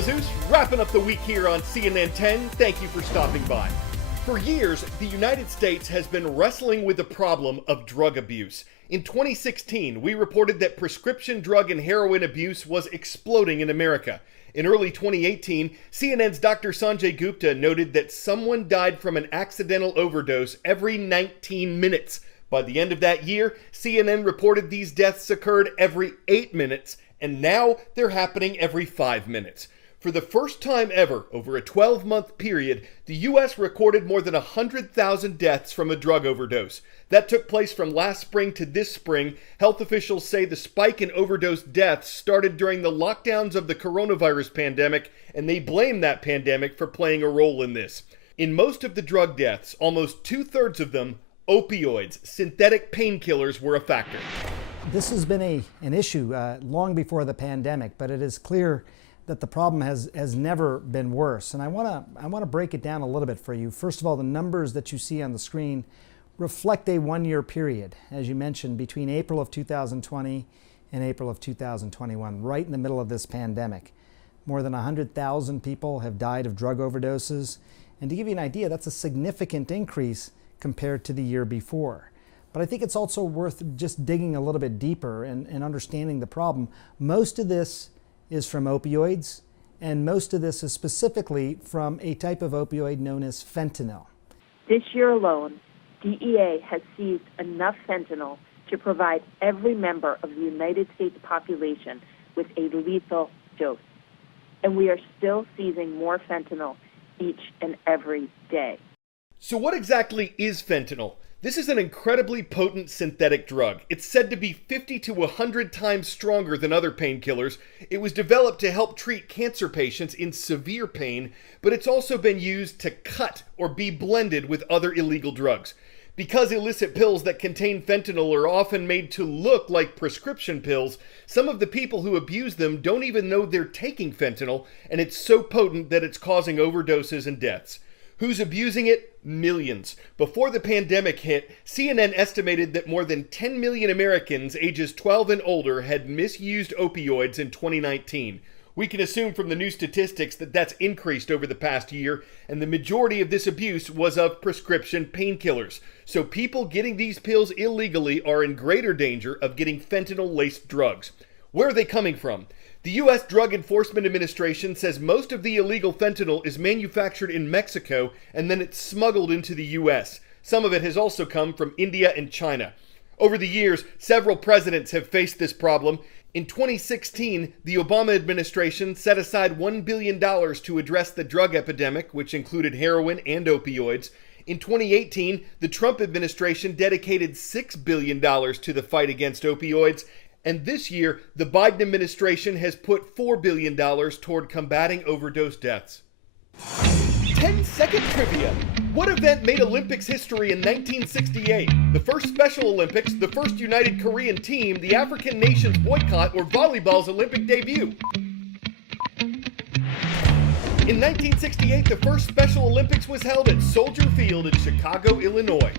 Jesus, wrapping up the week here on CNN 10. Thank you for stopping by. For years, the United States has been wrestling with the problem of drug abuse. In 2016, we reported that prescription drug and heroin abuse was exploding in America. In early 2018, CNN's Dr. Sanjay Gupta noted that someone died from an accidental overdose every 19 minutes. By the end of that year, CNN reported these deaths occurred every 8 minutes, and now they're happening every 5 minutes. For the first time ever, over a 12-month period, the U.S. recorded more than 100,000 deaths from a drug overdose. That took place from last spring to this spring. Health officials say the spike in overdose deaths started during the lockdowns of the coronavirus pandemic, and they blame that pandemic for playing a role in this. In most of the drug deaths, almost 2/3 of them, opioids, synthetic painkillers, were a factor. This has been an issue long before the pandemic, but it is clear that the problem has never been worse. And I want to break it down a little bit for you. First of all, the numbers that you see on the screen reflect a one-year period, as you mentioned, between April of 2020 and April of 2021, right in the middle of this pandemic. More than 100,000 people have died of drug overdoses. And to give you an idea, that's a significant increase compared to the year before. But I think it's also worth just digging a little bit deeper and understanding the problem. Most of this is from opioids, and most of this is specifically from a type of opioid known as fentanyl. This year alone, DEA has seized enough fentanyl to provide every member of the United States population with a lethal dose. And we are still seizing more fentanyl each and every day. So what exactly is fentanyl? This is an incredibly potent synthetic drug. It's said to be 50 to 100 times stronger than other painkillers. It was developed to help treat cancer patients in severe pain, but it's also been used to cut or be blended with other illegal drugs. Because illicit pills that contain fentanyl are often made to look like prescription pills, some of the people who abuse them don't even know they're taking fentanyl, and it's so potent that it's causing overdoses and deaths. Who's abusing it? Millions. Before the pandemic hit, CNN estimated that more than 10 million Americans ages 12 and older had misused opioids in 2019. We can assume from the new statistics that that's increased over the past year, and the majority of this abuse was of prescription painkillers. So people getting these pills illegally are in greater danger of getting fentanyl-laced drugs. Where are they coming from? The U.S. Drug Enforcement Administration says most of the illegal fentanyl is manufactured in Mexico and then it's smuggled into the U.S. Some of it has also come from India and China. Over the years, several presidents have faced this problem. In 2016, the Obama administration set aside $1 billion to address the drug epidemic, which included heroin and opioids. In 2018, the Trump administration dedicated $6 billion to the fight against opioids. And this year, the Biden administration has put $4 billion toward combating overdose deaths. 10-second trivia. What event made Olympics history in 1968? The first Special Olympics, the first United Korean team, the African nations boycott, or volleyball's Olympic debut? In 1968, the first Special Olympics was held at Soldier Field in Chicago, Illinois.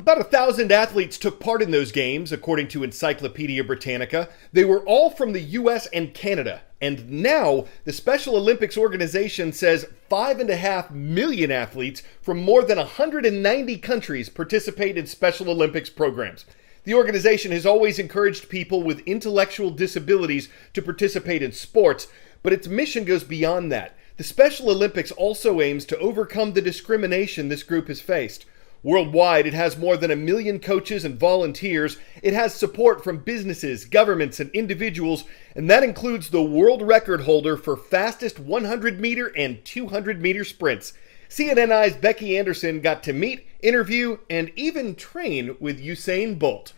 About 1,000 athletes took part in those games, according to Encyclopedia Britannica. They were all from the US and Canada. And now, the Special Olympics organization says 5.5 million athletes from more than 190 countries participate in Special Olympics programs. The organization has always encouraged people with intellectual disabilities to participate in sports, but its mission goes beyond that. The Special Olympics also aims to overcome the discrimination this group has faced. Worldwide, it has more than 1 million coaches and volunteers. It has support from businesses, governments, and individuals, and that includes the world record holder for fastest 100-meter and 200-meter sprints. CNN's Becky Anderson got to meet, interview, and even train with Usain Bolt.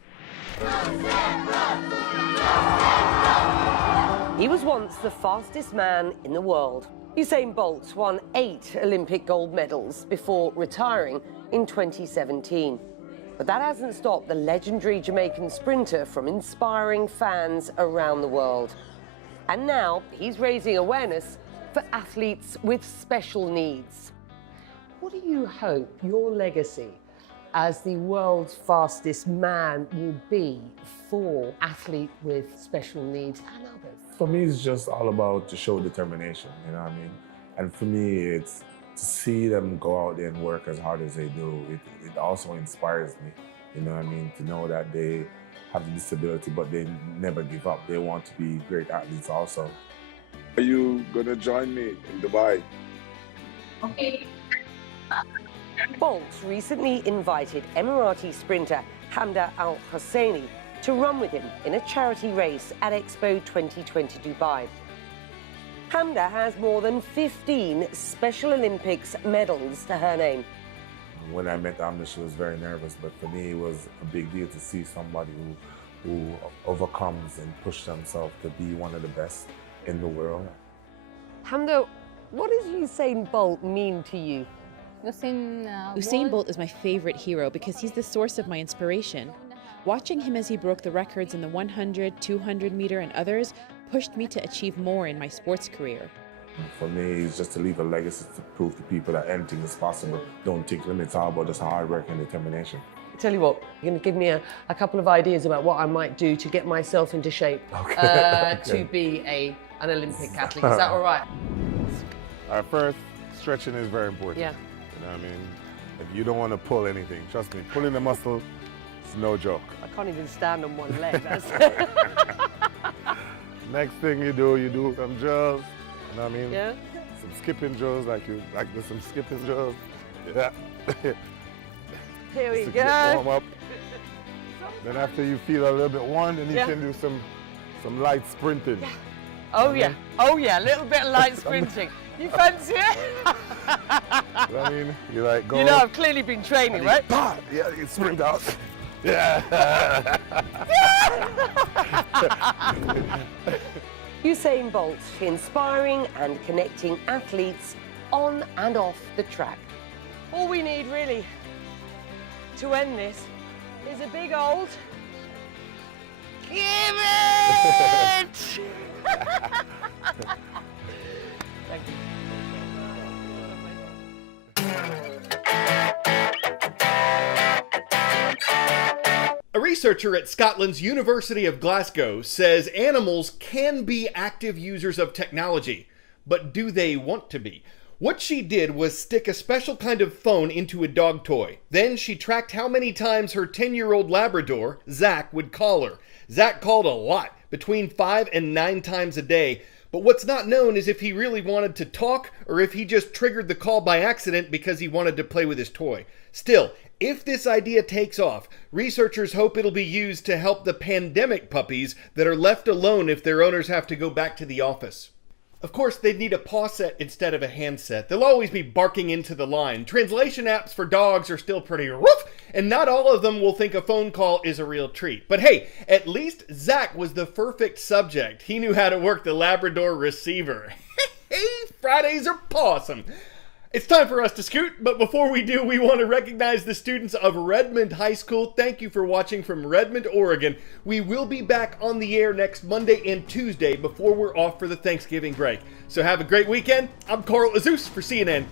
He was once the fastest man in the world. Usain Bolt won 8 Olympic gold medals before retiring in 2017. But that hasn't stopped the legendary Jamaican sprinter from inspiring fans around the world. And now he's raising awareness for athletes with special needs. What do you hope your legacy as the world's fastest man will be for athletes with special needs and others? for me, it's just all about to show determination, you know what I mean? And for me, it's to see them go out there and work as hard as they do. It also inspires me, you know what I mean? To know that they have the disability, but they never give up. They want to be great athletes also. Are you gonna join me in Dubai? Okay. Bolt recently invited Emirati sprinter Hamda Al Hosseini to run with him in a charity race at Expo 2020 Dubai. Hamda has more than 15 Special Olympics medals to her name. When I met Hamda, she was very nervous, but for me, it was a big deal to see somebody who overcomes and pushes themselves to be one of the best in the world. Hamda, what does Usain Bolt mean to you? Usain Bolt is my favorite hero because he's the source of my inspiration. Watching him as he broke the records in the 100, 200 meter and others pushed me to achieve more in my sports career. For me, it's just to leave a legacy to prove to people that anything is possible. Don't take limits, all about just hard work and determination. Tell you what, you're going to give me a couple of ideas about what I might do to get myself into shape to be an Olympic athlete. Is that all right? First, stretching is very important. Yeah. You know what I mean? If you don't want to pull anything, trust me, pulling the muscle is no joke. I can't even stand on one leg. That's Next thing you do some drills. You know what I mean? Yeah. Some skipping drills, there's some skipping drills. Yeah. Here we Just to go. warm up. Then after you feel a little bit warm, then you can do some light sprinting. Yeah. Oh yeah, a little bit of light sprinting. You fancy it? You know what I mean? You like go. You know I've clearly been training, right? Yeah, you sprint out. Yeah. Usain Bolt, inspiring and connecting athletes on and off the track. All we need really to end this is a big old give it! Thank you. A researcher at Scotland's University of Glasgow says animals can be active users of technology, but do they want to be? What she did was stick a special kind of phone into a dog toy. Then she tracked how many times her 10-year-old Labrador, Zach, would call her. Zach called a lot, between 5 and 9 times a day, but what's not known is if he really wanted to talk or if he just triggered the call by accident because he wanted to play with his toy. Still, if this idea takes off, researchers hope it'll be used to help the pandemic puppies that are left alone if their owners have to go back to the office. Of course, they'd need a paw set instead of a handset. They'll always be barking into the line. Translation apps for dogs are still pretty rough, and not all of them will think a phone call is a real treat. But hey, at least Zach was the perfect subject. He knew how to work the Labrador receiver. Hey, Fridays are pawsome. It's time for us to scoot, but before we do, we want to recognize the students of Redmond High School. Thank you for watching from Redmond, Oregon. We will be back on the air next Monday and Tuesday before we're off for the Thanksgiving break. So have a great weekend. I'm Carl Azus for CNN.